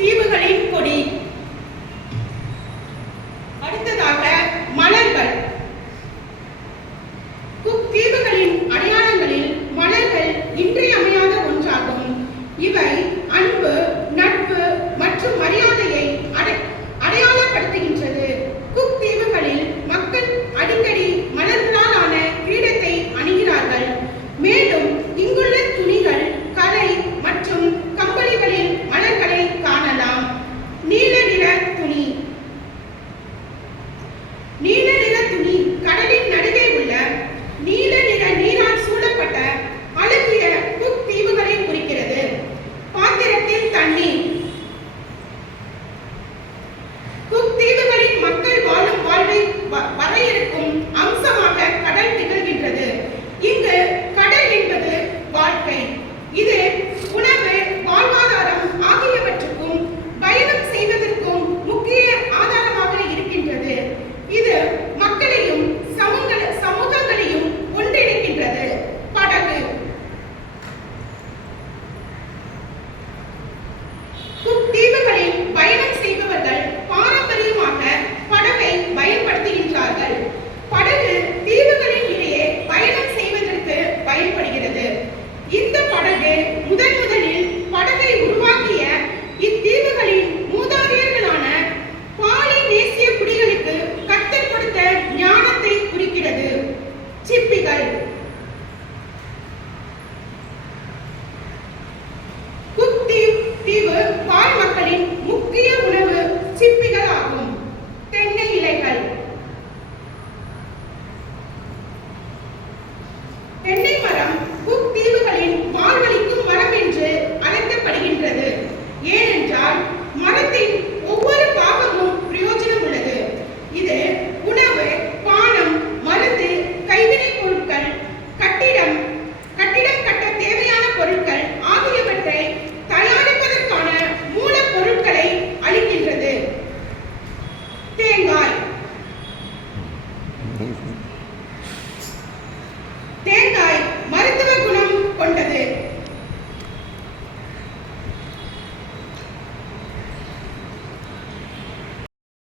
தீவுகளின் கொடி. அடுத்ததாக மலர்கள். குக் தீவுகளின் அடையாளங்களில் மலர்கள் இன்றியமையாத ஒன்றாகும். இவை அன்பு, நட்பு மற்றும் மரியாதையை அடையாளப்படுத்துகின்றது. குக் தீவுகளில் மக்கள் அடிக்கடி மலர்களால் ஆன கிரீடத்தை அணிகிறார்கள். மேலும் இங்குள்ள துணிகள், கலை மற்றும் கம்பளிகளில் மலர்களை காணலாம். நீல நிற துணி. நீல நிற துணி கடலின் நடுவே உள்ள நீல நிற நீரால் சூழப்பட்ட அழகிய குக் தீவுகளை குறிக்கிறது. பாத்திரத்தில் தண்ணீர்.